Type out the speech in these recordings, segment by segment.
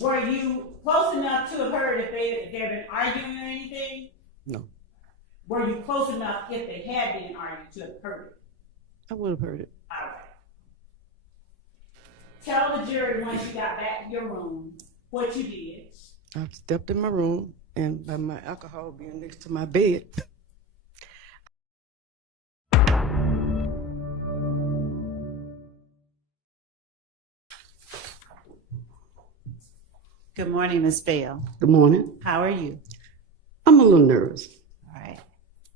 Were you close enough to have heard if they've been arguing or anything? No. Were you close enough if they had been arguing to have heard it? I would have heard it. All right. Tell the jury once you got back to your room what you did. I stepped in my room, and by my alcohol being next to my bed, Good morning, Ms. Bell. good morning. How are you? I'm a little nervous. All right.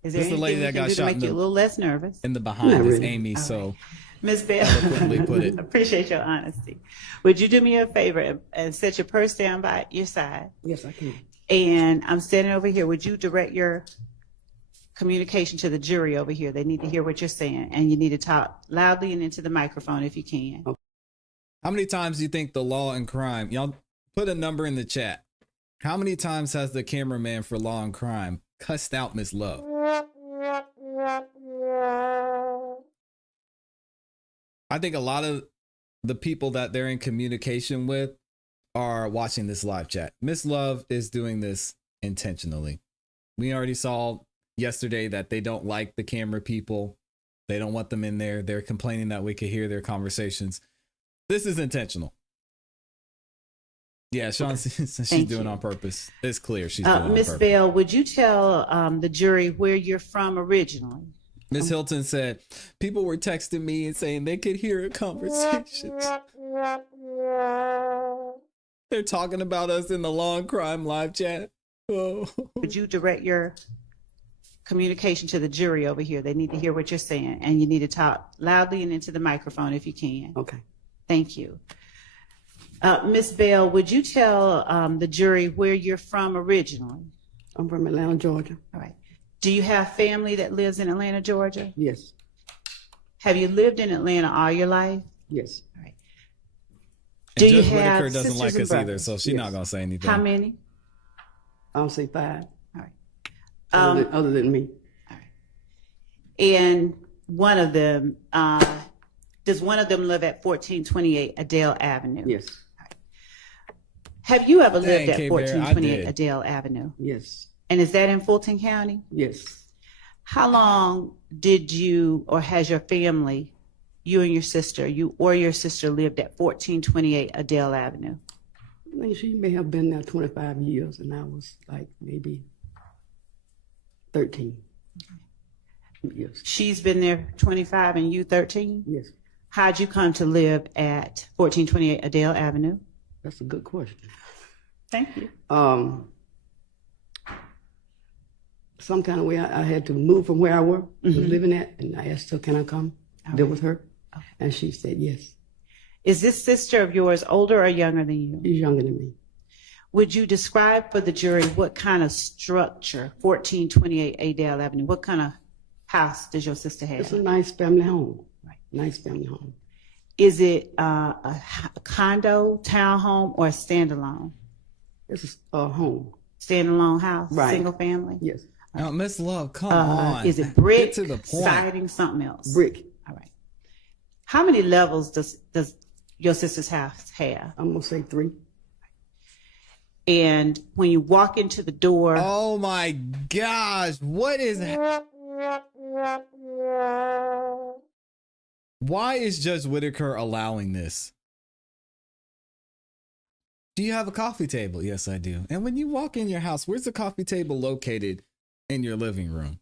Is there This is the anything lady we that can got do to shot make you a little less nervous? in the behind Not is really. Amy, All so right. Ms. Bell, eloquently put it. appreciate your honesty. Would you do me a favor and set your purse down by your side? Yes, I can. And I'm standing over here. Would you direct your communication to the jury over here? They need to hear what you're saying, and you need to talk loudly and into the microphone if you can. Okay. How many times do you think the Law and Crime, y'all put a number in the chat. How many times has the cameraman for Law and Crime cussed out Miss Love? I think a lot of the people that they're in communication with are watching this live chat. Miss Love is doing this intentionally. We already saw yesterday that they don't like the camera people. They don't want them in there. They're complaining that we could hear their conversations. This is intentional. Yeah, Sean says she's Thank doing it you. on purpose. It's clear she's doing it on Ms. purpose. Bell, would you tell the jury where you're from originally? Miss Hilton said, people were texting me and saying they could hear a conversation. They're talking about us in the Law and Crime live chat. Oh. Would you direct your communication to the jury over here? They need to hear what you're saying, and you need to talk loudly and into the microphone if you can. Okay. Thank you. Ms. Bell, would you tell the jury where you're from originally? I'm from Atlanta, Georgia. All right. Do you have family that lives in Atlanta, Georgia? Yes. Have you lived in Atlanta all your life? Yes. All right. And Do you Judge have Whitaker doesn't sisters like and us either, brothers? so she's Yes. not going to say anything. How many? I'll say 5. All right. Other than me. And one of them, does one of them live at 1428 Adele Avenue? Yes. Have you ever Dang, lived at K-Bear, I 1428 did. Adele Avenue? Yes. And is that in Fulton County? Yes. How long did you or has your family, you and your sister, you or your sister lived at 1428 Adele Avenue? I think she may have been there 25 years, and I was like maybe 13 years. She's been there 25 and you 13? Yes. How'd you come to live at 1428 Adele Avenue? That's a good question. Thank you. Some kind of way I had to move from where I was living at, and I asked her, can I come live with her? And she said yes. Is this sister of yours older or younger than you? She's younger than me. Would you describe for the jury what kind of structure, 1428 Adele Avenue, what kind of house does your sister have? It's a nice family home. Right. Nice family home. Is it a condo, townhome, or a standalone? It's a home. Standalone house, Right. single family? Yes. Now, Miss Love, come on. Is it brick, Get to the point. siding, something else? Brick. All right. How many levels does your sister's house have? I'm going to say 3. And when you walk into the door, Oh my gosh, what is Why is Judge Whitaker allowing this? Do you have a coffee table? Yes, I do. And when you walk in your house, where's the coffee table located in your living room?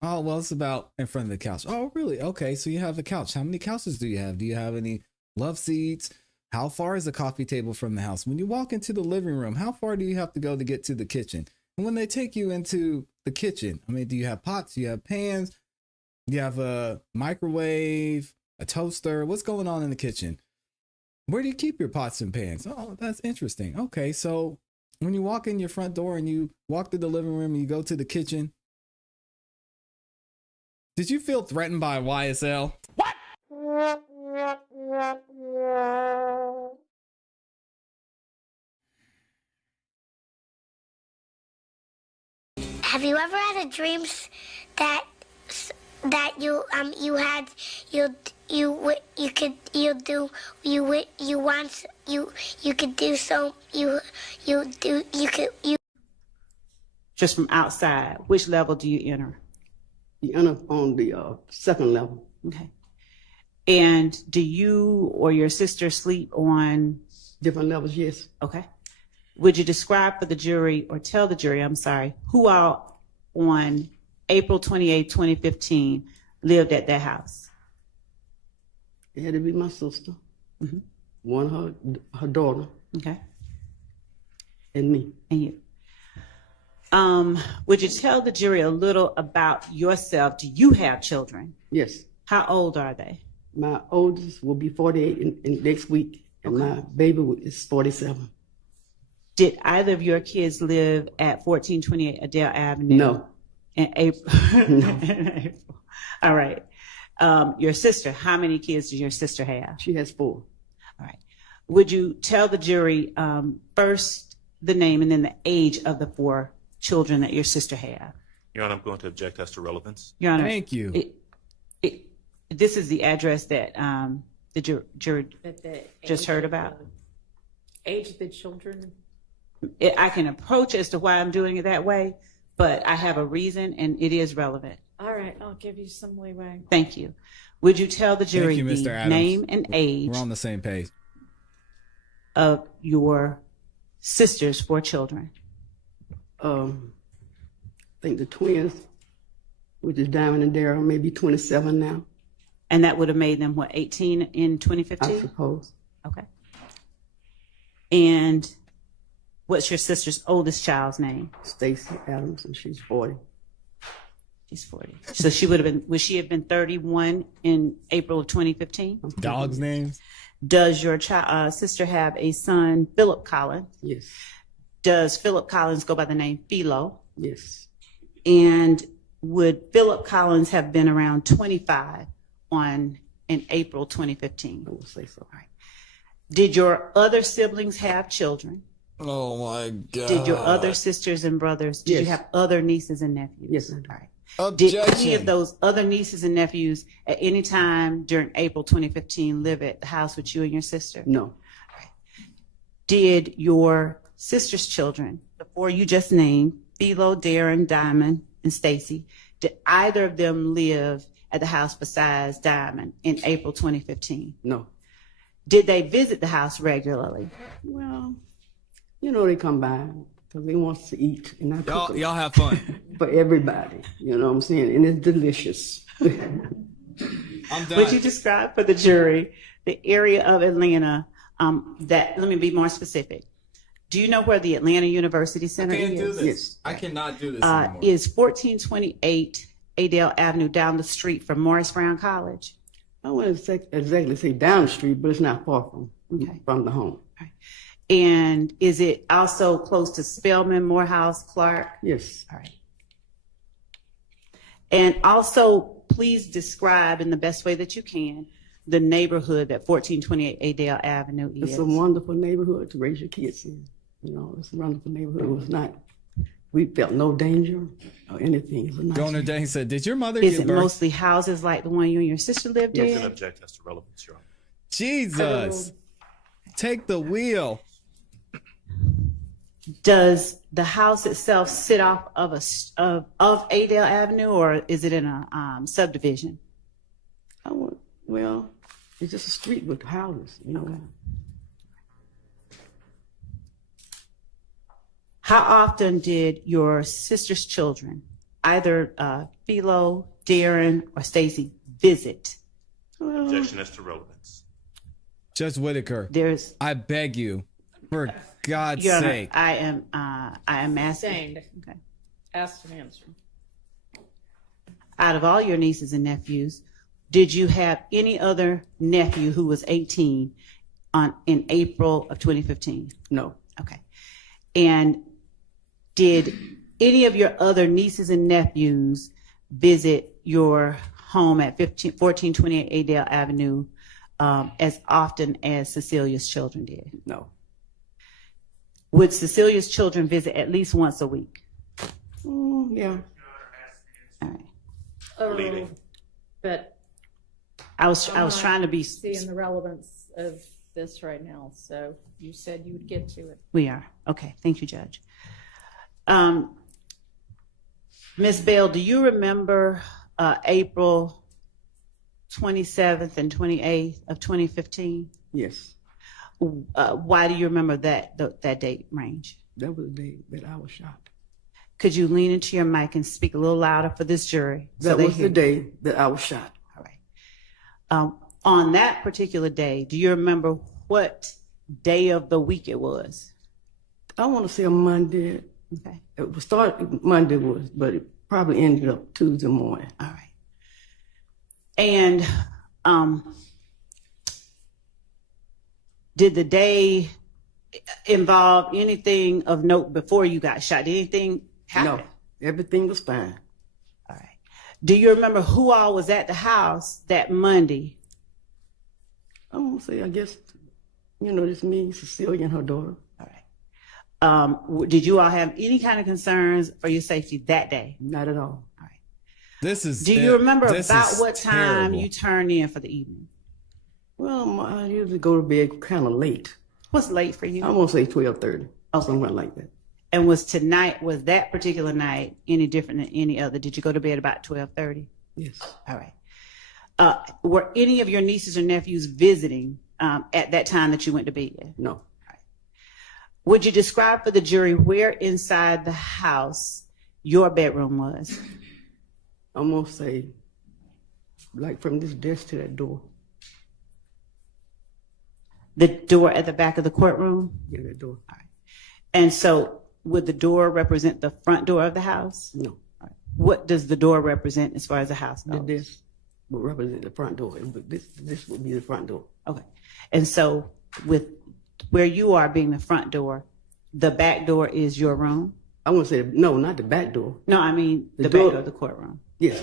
Oh, well, it's about in front of the couch. Oh, really? Okay, so you have a couch. How many couches do you have? Do you have any love seats? How far is the coffee table from the house? When you walk into the living room, how far do you have to go to get to the kitchen? And when they take you into the kitchen, I mean, do you have pots? Do you have pans? Do you have a microwave, a toaster? What's going on in the kitchen? Where do you keep your pots and pans? Oh, that's interesting. Okay, so when you walk in your front door and you walk through the living room and you go to the kitchen, did you feel threatened by YSL? What? Have you ever had a dream that that you had you could do so you Just from outside, which level do you enter? You enter on the second level. Okay. And do you or your sister sleep on? Different levels, yes. Okay. Would you describe for the jury, or tell the jury, I'm sorry, who all on April 28, 2015 lived at that house? It had to be my sister, Mm-hmm. one her daughter, Okay. and me. And you. Would you tell the jury a little about yourself? Do you have children? Yes. How old are they? My oldest will be 48 in next week, and my baby is 47. Did either of your kids live at 1428 Adele Avenue? No. In April? No. All right. Your sister, how many kids does your sister have? She has 4. All right. Would you tell the jury first the name and then the age of the 4 children that your sister had? Your Honor, I'm going to object as to relevance. Your Honor, Thank you. This is the address that the jury That the just age heard of about. the age of the children. I can approach as to why I'm doing it that way, but I have a reason and it is relevant. All right, I'll give you some leeway. Thank you. Would you tell the jury you, Mr. the Adams. name and age We're on the same page. of your sister's 4 children? I think the twins, which is Diamond and Daryl, maybe 27 now, And that would have made them, what, 18 in I 2015? suppose. Okay. And what's your sister's oldest child's name? Stacy Adams, and she's 40. She's 40. So she would she have been 31 in April of 2015? Dogs' names? Does your sister have a son, Philip Collins? Yes. Does Philip Collins go by the name Philo? Yes. And would Philip Collins have been around 25 in April 2015? I will say so. Did your other siblings have children? Oh my God. Did your other sisters and brothers, did you Yes. have other nieces and nephews? Yes, I do. All right. Did any of Objection. those other nieces and nephews at any time during April 2015 live at the house with you and your sister? No. Did your sister's children, the 4 you just named, Philo, Darren, Diamond, and Stacy, did either of them live at the house besides Diamond in April 2015? No. Did they visit the house regularly? Well, they come by because they want to eat, and I cook 'em Y'all have fun. for everybody. You know what I'm saying? And it's delicious. I'm done. Would you describe for the jury the area of Atlanta let me be more specific. Do you know where the Atlanta University Center Can't do is? this. Yes. I cannot do this anymore. Is 1428 Adele Avenue down the street from Morris Brown College? I wouldn't exactly say down the street, but it's not far Okay. from the home. And is it also close to Spelman, Morehouse, Clark? Yes. All right. And also, please describe in the best way that you can the neighborhood that 1428 Adele Avenue is. It's a wonderful neighborhood to raise your kids in. It's a wonderful neighborhood. It was not, we felt no danger or anything. It was a nice Governor Dane said, did your mother Is give it birth? mostly houses like the one you and your sister lived I'm in? going to object as to relevance, Your Honor. Jesus. Take the wheel. Does the house itself sit off of of Adele Avenue, or is it in a subdivision? Well, it's just a street with houses, How often did your sister's children, either Philo, Darren, or Stacy, visit? Objection as to relevance. Judge Whitaker, There's I beg you, for God's Your Honor, sake. I am asking. Sustained. Okay. Asked and answered. Out of all your nieces and nephews, did you have any other nephew who was 18 in April of 2015? No. Okay. And did any of your other nieces and nephews visit your home at 1428 Adele Avenue as often as Cecilia's children did? No. Would Cecilia's children visit at least once a week? Yeah. All right. Oh, Leading. But I was I'm not trying to be. seeing the relevance of this right now. So you said you would get to it. We are. Okay. Thank you, Judge. Ms. Bell, do you remember April 27th and 28th of 2015? Yes. Why do you remember that date range? That was the day that I was shot. Could you lean into your mic and speak a little louder for this jury? That was the day that I was shot. All right. On that particular day, do you remember what day of the week it was? I want to say a Monday. Okay. It was started Monday but it probably ended up Tuesday morning. All right. And did the day involve anything of note before you got shot? Did anything happen? No, everything was fine. All right. Do you remember who all was at the house that Monday? I want to say, I guess, it's me, Cecilia, and her daughter. All right. Did you all have any kind of concerns for your safety that day? Not at all. All right. Do you remember about what time you turned in for the evening? Well, I usually go to bed kind of late. What's late for you? I'm going to say 12:30, Okay. somewhere like that. And was that particular night any different than any other? Did you go to bed about 12:30? Yes. All right. Were any of your nieces or nephews visiting at that time that you went to bed? No. Would you describe for the jury where inside the house your bedroom was? I'm going to say, like from this desk to that door. The door at the back of the courtroom? Yeah, that door. And so would the door represent the front door of the house? No. All right. What does the door represent as far as the house The goes? desk would represent the front door. This would be the front door. Okay. And so with where you are being the front door, the back door is your room? I want to say, no, not the back door. No, I mean the back door- door of the courtroom. Yes.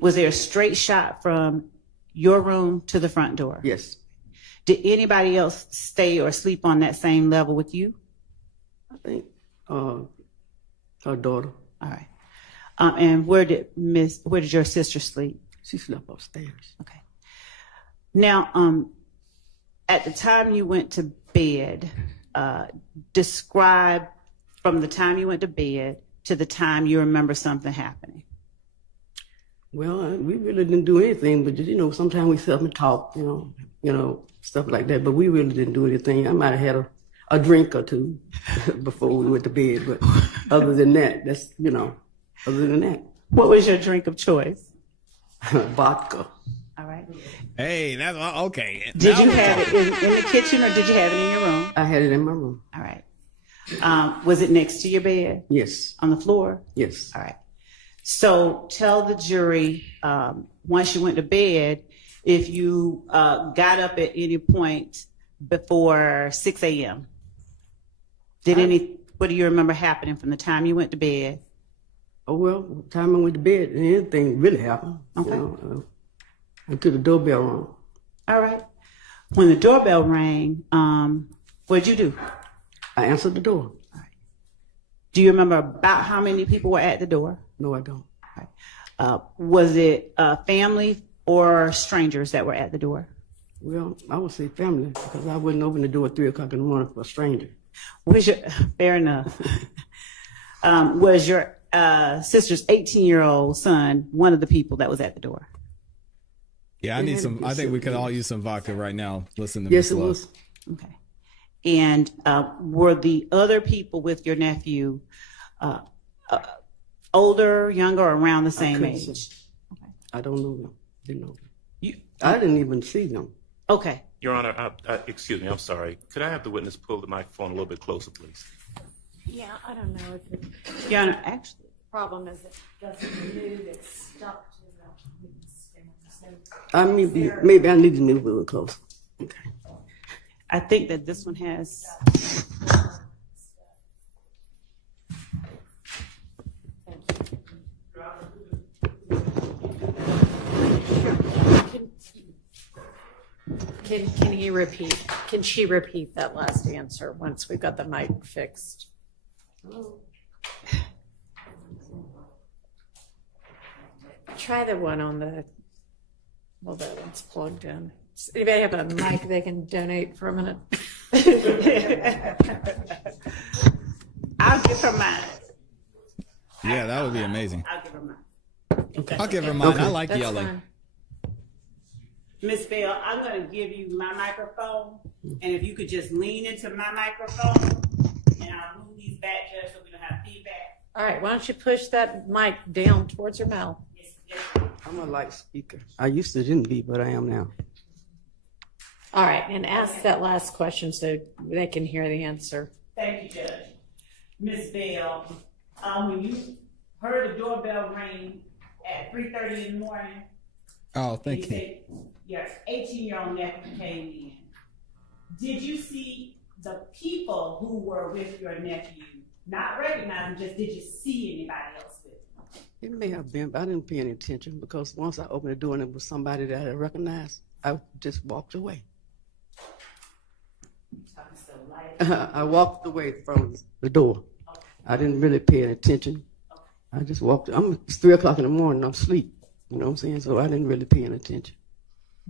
Was there a straight shot from your room to the front door? Yes. Did anybody else stay or sleep on that same level with you? I think her daughter, All right. And where did your sister sleep? she slept upstairs. Okay. Now, at the time you went to bed, describe from the time you went to bed to the time you remember something happening. Well, we really didn't do anything, but sometimes we sit up and talk, stuff like that. But we really didn't do anything. I might have had a drink or two before we went to bed, but other than that, other than that, What was your drink of choice? vodka. All right. Hey, that's okay. Did you have it in the kitchen or did you have it in your room? I had it in my room. All right. Was it next to your bed? Yes. On the floor? Yes. All right. So tell the jury, once you went to bed, if you got up at any point before 6 a.m. What do you remember happening from the time you went to bed? Oh, well, the time I went to bed, anything really happened. Okay. Until the doorbell rang. All right. When the doorbell rang, what'd you do? I answered the door. Do you remember about how many people were at the door? No, I don't. Was it family or strangers that were at the door? Well, I would say family because I wouldn't open the door at 3 o'clock in the morning for a stranger. Fair enough. Was your sister's 18-year-old son one of the people that was at the door? Yeah, I think we could all use some vodka right now. Listen to Yes, Miss it Love. was. Okay. And were the other people with your nephew older, younger, or around the same couldn't age? say. I don't know them. Didn't know them. You, I didn't even see them. okay. Your Honor, excuse me, I'm sorry. Could I have the witness pull the microphone a little bit closer, please? Yeah, I don't know if the Your Honor, actually, problem is it doesn't move, it's stuck to the stand. I mean, maybe I need to move a little closer. Okay. I think that this one has. Can he repeat? Can she repeat that last answer once we've got the mic fixed? try the one on the, well, that one's plugged in. Does anybody have a mic they can donate for a minute? I'll give her mine. Yeah, that would be amazing. I'll give her mine. I'll give her mine. I like That's yelling. fine. Miss Bell, I'm going to give you my microphone, and if you could just lean into my microphone, and I'll move these back just so we don't have feedback. All right, why don't you push that mic down towards your mouth? Yes, yes. I'm a light speaker. I used to didn't be, but I am now. All right, and ask that last question so they can hear the answer. Thank you, Judge. Miss Bell, when you heard the doorbell ring at 3:30 in the morning, Oh, thank you. said your 18-year-old nephew came in. Did you see the people who were with your nephew? Not recognize him, just did you see anybody else with him? It may have been, but I didn't pay any attention because once I opened the door and it was somebody that I recognized, I just walked away. Talking so light. I walked away from the door. I didn't really pay any attention. I just walked. It's 3 o'clock in the morning. I'm asleep. You know what I'm saying? So I didn't really pay any attention.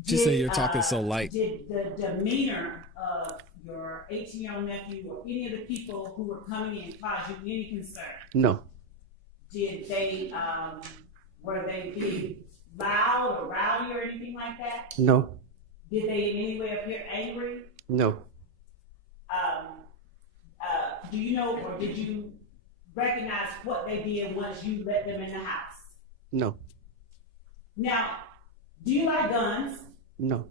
Just say you're talking so light. Did the demeanor of your 18-year-old nephew or any of the people who were coming in cause you any concern? No, Did they, were they being loud or rowdy or anything like that? no, Did they in any way appear angry? no. Do you know or did you recognize what they did once you let them in the house? No, Now, do you like guns? no,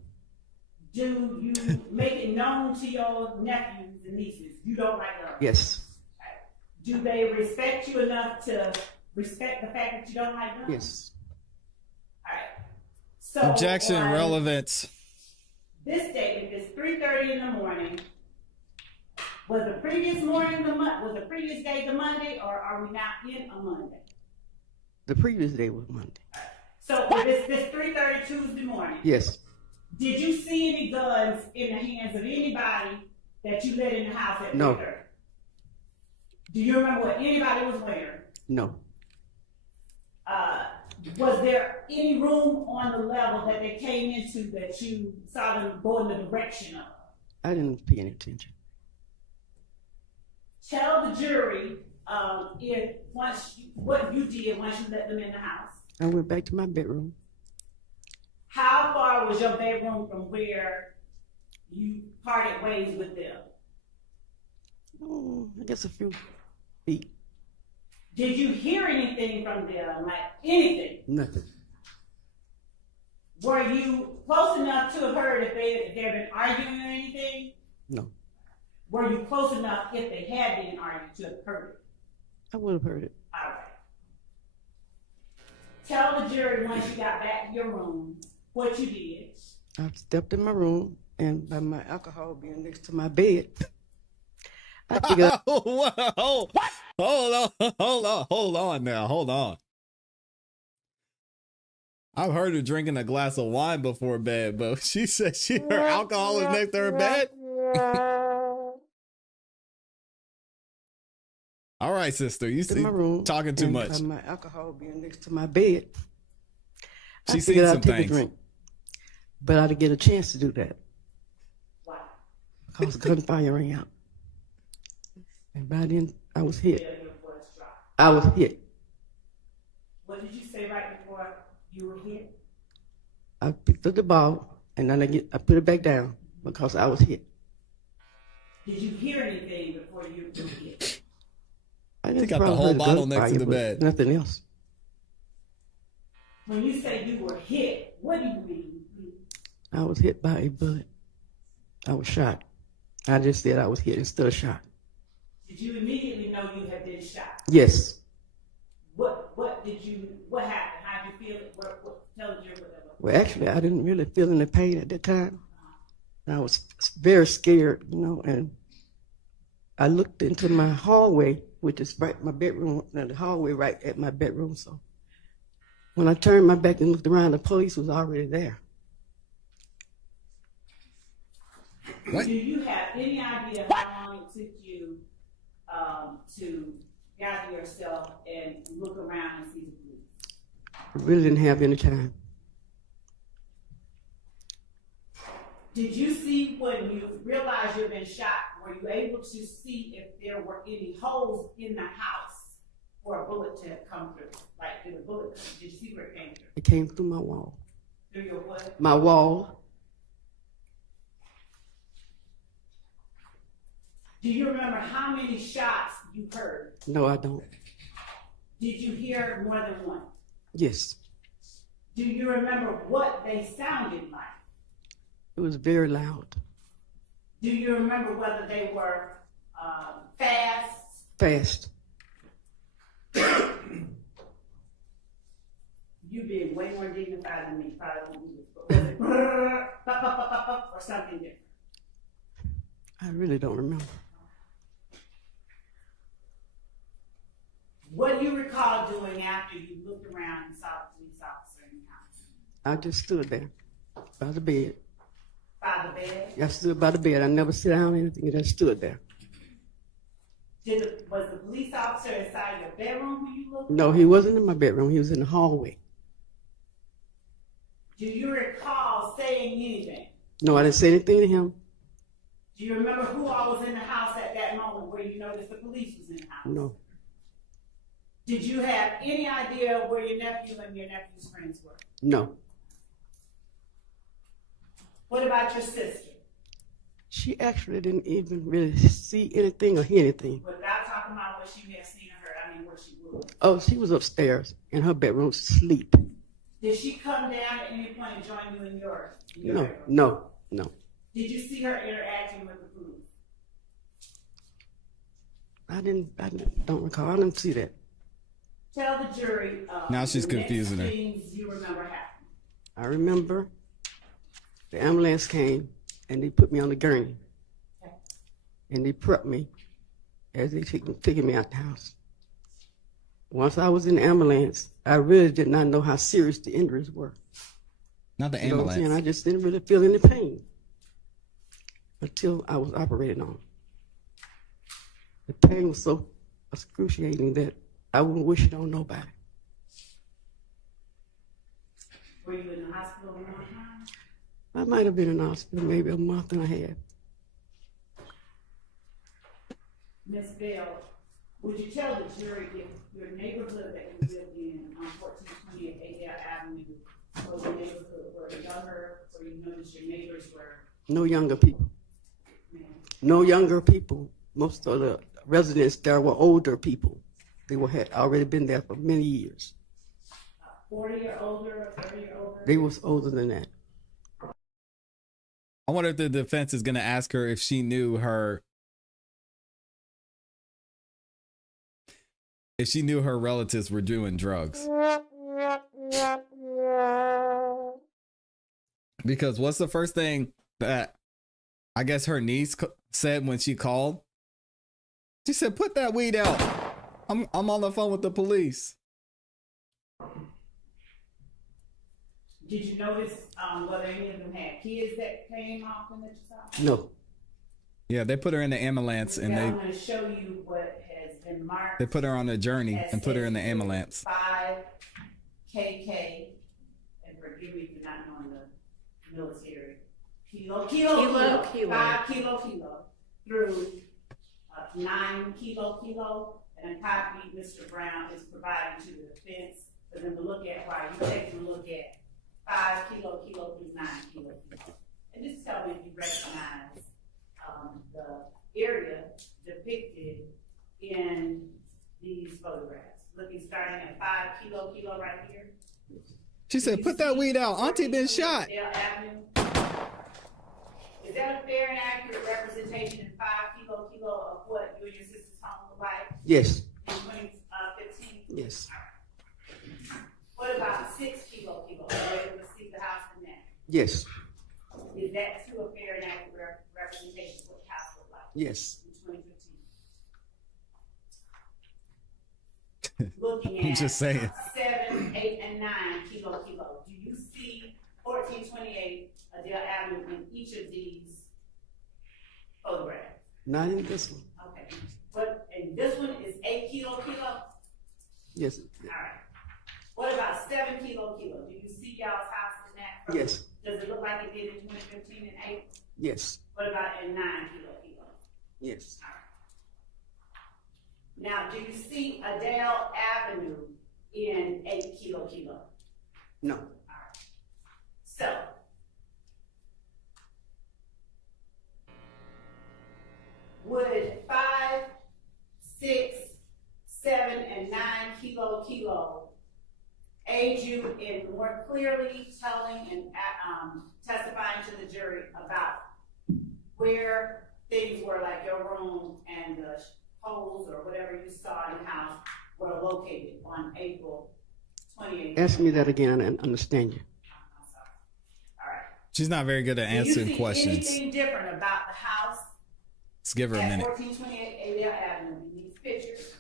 Do you make it known to your nephews and nieces you don't like guns? yes, Do they respect you enough to respect the fact that you don't like guns? yes. All right. So Objection, on relevance. This date, if it's 3:30 in the morning, was the previous day the Monday, or are we now in a Monday? The previous day was Monday. So if it's this 3:30 Tuesday morning, Yes, did you see any guns in the hands of anybody that you let in the house at No. 3:30? Do you remember what anybody was wearing? no, Was there any room on the level that they came into that you saw them go in the direction of? I didn't pay any attention. Tell the jury what you did once you let them in the house. I went back to my bedroom. How far was your bedroom from where you parted ways with them? Oh, I guess a few feet. Did you hear anything from them, like anything? Nothing. Were you close enough to have heard if they had been arguing or anything? No, Were you close enough if they had been arguing to have heard it? I would have heard it. All right. Tell the jury once you got back to your room what you did. I stepped in my room, and by my alcohol being next to my bed, I figured Whoa, hold on now, hold on. I've heard her drinking a glass of wine before bed, but she said her alcohol is next to her bed. All right, sister, you in my room, talking too and much. by my alcohol being next to my bed, I She's figured seen I'd some take things. a drink, but I didn't get a chance to do that Wow. because gunfire rang out, and by then I was hit. Your voice dropped. I was hit. What did you say right before you were hit? I picked up the ball and then I put it back down because I was hit. Did you hear anything before you were hit? I They just got the probably whole heard bottle next to gunfire, the but bed. Nothing else. When you say you were hit, what do you mean? I was hit by a bullet. I was shot. I just said I was hit instead of shot. Did you immediately know you had been shot? Yes. What happened? How did you feel it? Tell the jury what that was. Well, actually, I didn't really feel any pain at that time. I was very scared, and I looked into my hallway, which is right my bedroom, the hallway right at my bedroom. So when I turned my back and looked around, the police was already there. What? Do you have any idea how long it took you to gather yourself and look around and see the police? I really didn't have any time. Did you see when you realized you've been shot, were you able to see if there were any holes in the house for a bullet to have come through? Like, did a bullet, did you see where it came through? It came through my wall. Through your what? My wall. Do you remember how many shots you heard? No, I don't. Did you hear more than one? Yes. Do you remember what they sounded like? It was very loud. Do you remember whether they were fast? Fast. You being way more dignified than me, probably won't do this. But was it or something different? I really don't remember. What do you recall doing after you looked around and saw the police officer in the house? I just stood there by the bed. By the bed? I stood by the bed. I never sit down or anything. I just stood there. Was the police officer inside your bedroom when you looked? No, he wasn't in my bedroom. He was in the hallway. Do you recall saying anything? No, I didn't say anything to him. Do you remember who all was in the house at that moment where you noticed the police was in the house? No. Did you have any idea where your nephew and your nephew's friends were? No. What about your sister? She actually didn't even really see anything or hear anything. Without talking about what she may have seen or heard, I mean where she was. Oh, she was upstairs in her bedroom asleep. Did she come down at any point and join you in your No, bedroom? no. Did you see her interacting with the police? I don't recall. I didn't see that. Tell the jury. Now she's the next confusing her. things you remember happening. I remember the ambulance came and they put me on the gurney. Okay. And they prepped me as they taking me out the house. Once I was in the ambulance, I really did not know how serious the injuries were. Not the You know what I'm saying? ambulance. I just didn't really feel any pain until I was operated on. The pain was so excruciating that I wouldn't wish it on nobody. Were you in the hospital one time? I might have been in the hospital maybe a month and a half. Miss Bell, would you tell the jury if your neighborhood that you lived in on 1428 Adele Avenue was a neighborhood where younger, where you noticed your neighbors were? No younger people. Men? No younger people. Most of the residents there were older people. They had already been there for many years. 40 or older, 30 or older? They was older than that. I wonder if the defense is going to ask her if she knew her relatives were doing drugs. Because what's the first thing that I guess her niece said when she called? She said, "Put that weed out. I'm on the phone with the police." Did you notice whether any of them had kids that came off in the house? No. Yeah, they put her in the ambulance and I'm going to show you what has been marked. they put her on a journey as and put her in the SU ambulance. 5 KK, and forgive me for not knowing the military. Kilo, 5 kilo, through 9 kilo, and a copy Mr. Brown is providing to the defense for them to look at while you're taking a look at 5 kilo through 9 kilo. And just tell me if you recognize the area depicted in these photographs. Looking starting at 5 kilo right here. She said, "Put that weed out. Auntie been shot." Dale Avenue. Is that a fair and accurate representation in 5 kilo of what you and your sister's home look like Yes. in 2015? Yes. What about 6 kilo? Are you able to see the house in that? Yes. Is that too a fair and accurate representation of what the house looked like Yes. in 2015? Looking I'm at just saying. 7, 8, and 9 kilo. Do you see 1428 Adele Avenue in each of these photographs? Not in this one. Okay. And this one is 8 kilo? Yes. All right. What about 7 7 kilo. Do you see y'all's house in that? Yes. Does it look like it did in 2015 and 8? Yes. What about in 9 kilo? Yes. Now, do you see Adele Avenue in 8 kilo? No. So, would 5, 6, 7, and 9 kilo aid you in more clearly telling and testifying to the jury about where things were, like your room and the holes or whatever you saw in the house were located on April 28th? Ask me that again. I didn't understand you. I'm sorry. All right. She's not very good at answering Do you see questions. anything different about the house Let's give her a at minute. 1428 Adele Avenue in these pictures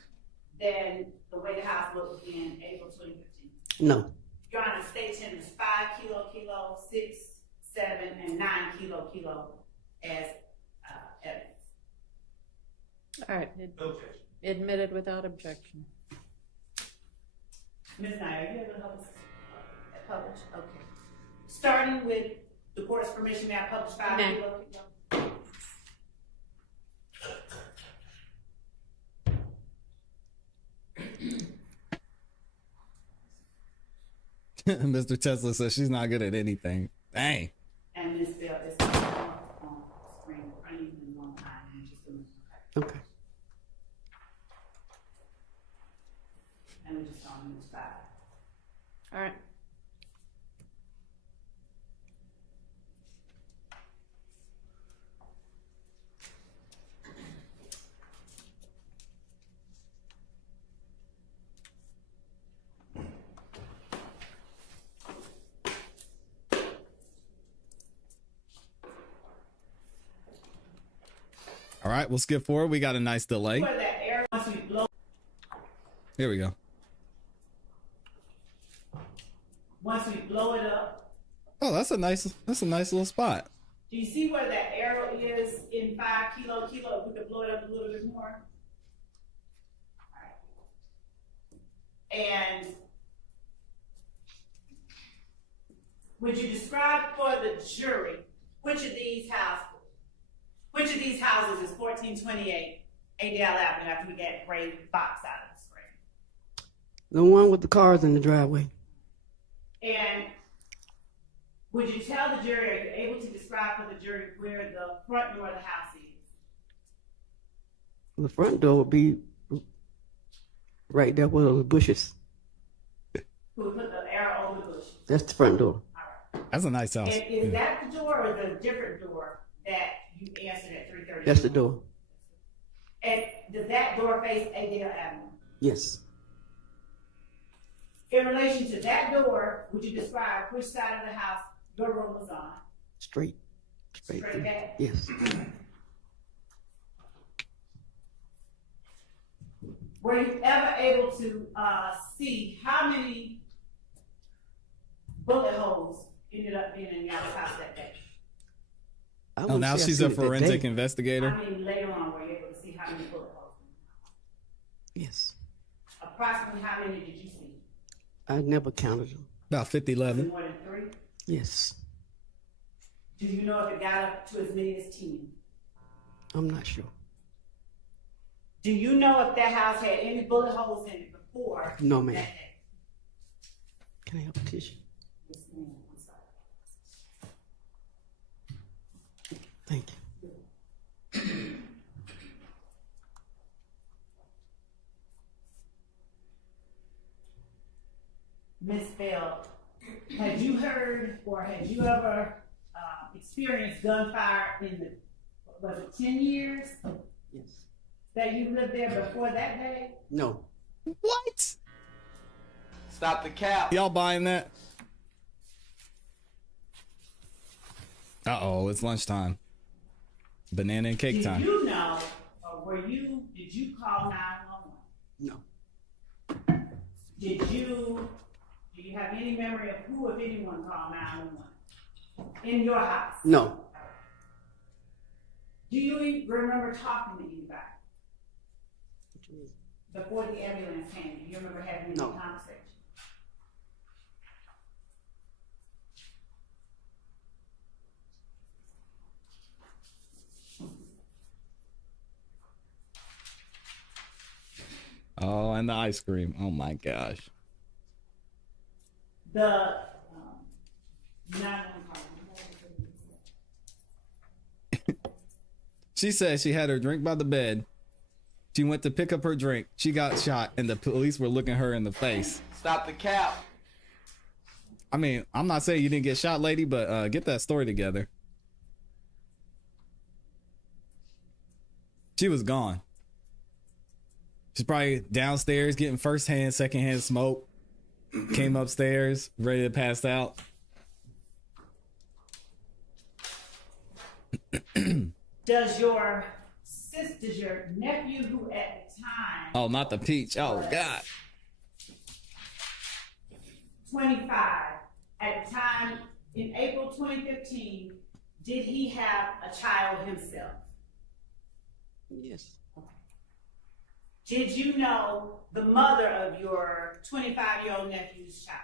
than the way the house looked in April 2015? No. Your Honor, state tenders 5 kilo, 6, 7, and 9 kilo as evidence. All right, Okay. admitted without objection. Ms. Knight, are you able to help us publish? Okay. Starting with the court's permission, may I publish 5 No. kilo? Mr. Tesla says she's not good at anything. Dang. And Ms. Bell is on screen. I need them one time in just a minute. Okay. And we just on use 5. All right. All right, we'll skip forward. We got a nice delay. Where that air, once we blow, Here we go. it up, Oh, that's a nice little spot. do you see where that arrow is in 5 kilo? If we could blow it up a little bit more. All right. And would you describe for the jury which of these houses is 1428 Adele Avenue after we get gray box out of the screen? The one with the cars in the driveway. And would you tell the jury, are you able to describe for the jury where the front door of the house is? The front door would be right there where the bushes. Who would put the arrow over the bush? That's the front door. All right. That's a nice house. And is that the door or the different door that you answered at 3:30? That's the door. And does that door face Adele Avenue? Yes. In relation to that door, would you describe which side of the house your room was on? Straight. Straight Straight through. back? Yes. Were you ever able to see how many bullet holes ended up being in y'all's house that day? I Oh, wouldn't now say I she's seen a it that forensic day. investigator. I mean, later on, were you able to see how many bullet holes? Yes. Approximately how many did you see? I never counted them. About 50, Was it 11. more than 3? Yes. Do you know if it got up to as many as 10? I'm not sure. Do you know if that house had any bullet holes in it before? No, that ma'am. day? Can I have a tissue? Yes, ma'am. I'm sorry. Thank you. Ms. Bell, had you heard or had you ever experienced gunfire in the, was it 10 years Yes. that you lived there before that day? No. What? Stop the cap. Y'all buying that? Uh-oh, it's lunchtime. Banana and cake Did time. you know, or did you call 911? No. Do you have any memory of who, if anyone, called 911 in your house? No. Do you even remember talking to anybody What you mean? before the ambulance came? Do you remember having any No. conversation? Oh, and the ice cream. Oh my gosh. The 911 call. She said she had her drink by the bed. She went to pick up her drink. She got shot, and the police were looking her in the face. Stop the cap. I mean, I'm not saying you didn't get shot, lady, but get that story together. She was gone. She's probably downstairs getting first-hand, second-hand smoke. Came upstairs, ready to pass out. Does your nephew who at the time Oh, not the peach. Oh, God. 25, at the time in April 2015, did he have a child himself? Yes. Did you know the mother of your 25-year-old nephew's child?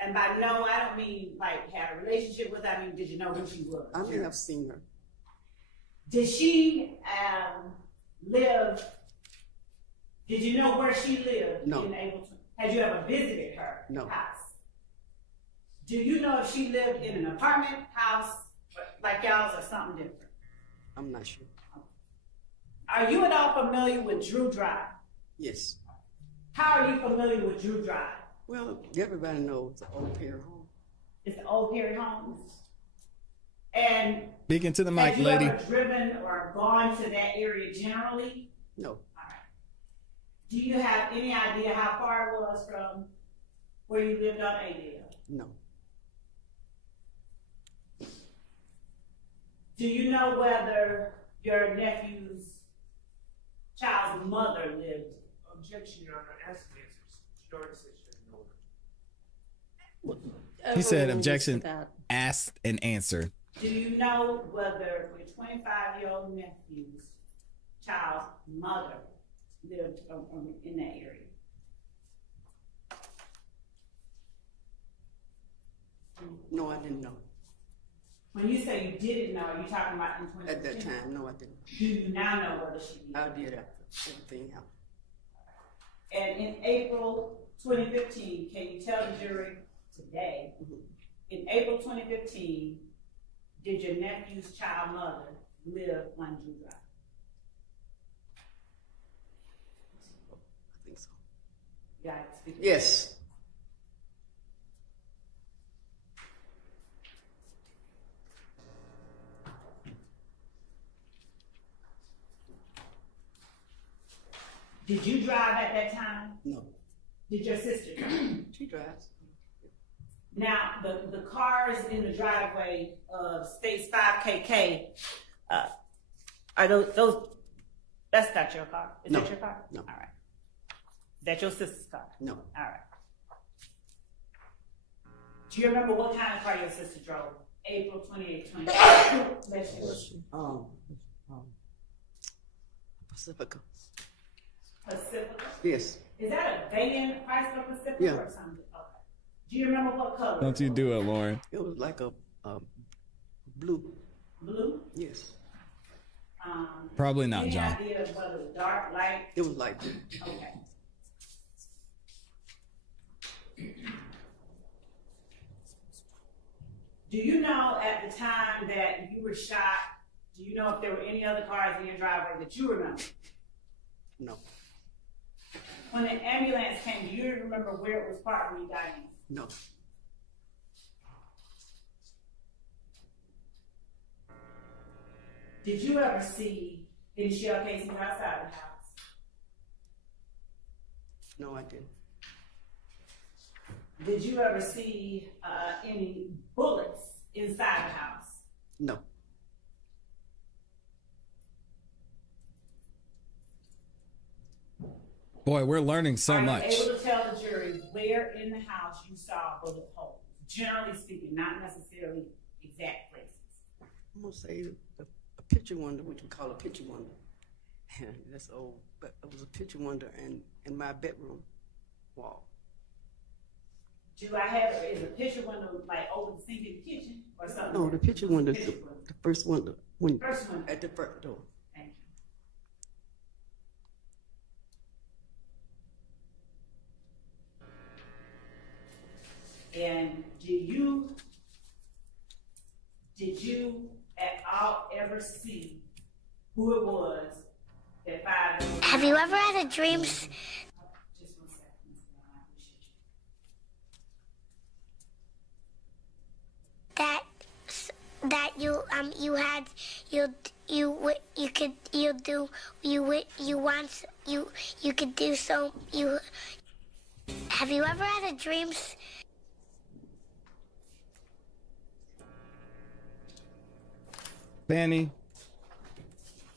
And by no, I don't mean like had a relationship with her. I mean, did you know who she was? I may have seen her. Did she live? Did you know where she lived? No. In April? Had you ever visited her No. house? Do you know if she lived in an apartment house like y'all's or something different? I'm not sure. Are you at all familiar with Drew Drive? Yes. How are you familiar with Drew Drive? Well, everybody knows the old Perry home. It's the old Perry homes. And Speaking to the mic, have you lady. ever driven or gone to that area generally? No. All right. Do you have any idea how far it was from where you lived on Adele? No. Do you know whether your nephew's child's mother lived? Objection, Your Honor. Ask the answers. She already said she didn't know her. He said Overruled objection, that. asked and answered. Do you know whether your 25-year-old nephew's child's mother lived in that area? No, I didn't know. When you say you didn't know, are you talking about in 2015? At that time, no, I didn't. Do you now know whether she did? I did after everything happened. And in April 2015, can you tell the jury today, in April 2015, did your nephew's child mother live on Drew Drive? I think so. You gotta speak. Yes. Did you drive at that time? No. Did your sister drive? She drives. Now, the cars in the driveway of States 5KK, are those, that's not your car? Is No. that your car? No. All right. Is that your sister's car? No. All right. Do you remember what kind of car your sister drove? April 28, 20. Pacifica. Pacifica? Yes. Is that a van, Chrysler Pacifica Yeah. or something? Okay. Do you remember what color? Don't you do it, Lauren. It was like a blue. Blue? Yes. Probably not, any John. idea of whether it was dark, light? It was like blue. Okay. Do you know at the time that you were shot, do you know if there were any other cars in your driveway that you remember? No. When the ambulance came, do you remember where it was parked when you got in? No. Did you ever see any shell casings outside the house? No, I didn't. Did you ever see any bullets inside the house? No. Boy, we're learning so much. Are you able to tell the jury where in the house you saw bullet holes? Generally speaking, not necessarily exact places. I'm gonna say a picture window, which we call a picture window. That's old, but it was a picture window in my bedroom wall. Do I have, is a picture window like over the sink in the kitchen or something? No, the picture window, Picture the first window, when First window. at the front door. Thank you. see who it was at 5. Have you ever had a dream? Just 1 second. I appreciate you. That you had you could do so you have you ever had a dream? Fanny,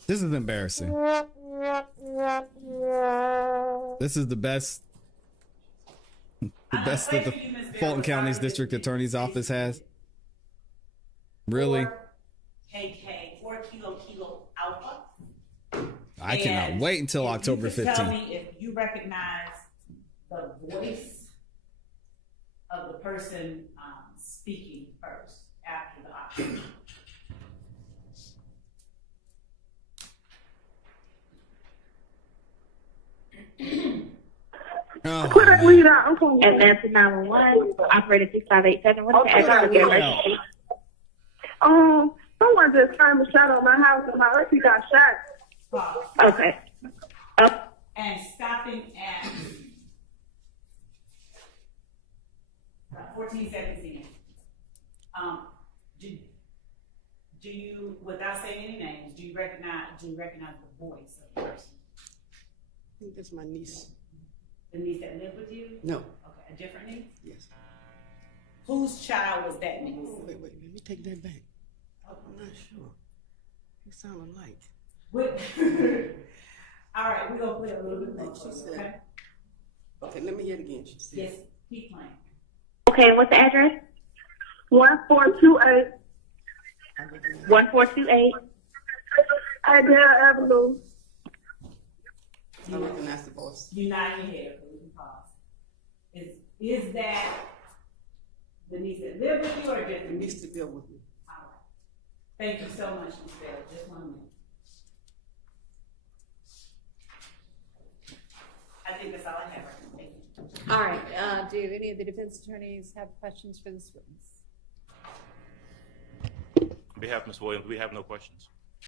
this is embarrassing. This is the best that the Fulton County's District Attorney's Office has. Really? KK, 4 kilo alpha. I cannot wait until October If you could tell 15th. me if you recognize the voice of the person speaking first after the option. Oh, Put that man. weed out. And that's 911, operator 6587. What's the address of your emergency? Someone just turned a shot on my house and my auntie got shot. Okay. Oh, And stopping at 1417. Do you, without saying any names, do you recognize the voice of the person? I think that's my niece. The niece that lived with you? No. Okay, a different niece? Yes. Whose child was that niece? Oh, wait, let me take that back. I'm not sure. He sound alike. What? All right, we're gonna play a little bit more. Like she said. Okay? Okay, let me hear it again. She said. Yes, keep playing. okay, what's the address? 1428 1428. Adele Avenue. I recognize the voice. You're not in your head, so we can pause. Is that the niece that lived with you or a different He niece? needs to deal with me. All right. Thank you so much, Ms. Bell. Just 1 minute. I think that's all I have right now. Thank you. All right, do any of the defense attorneys have questions for this witness? On behalf of Ms. Williams, we have no questions.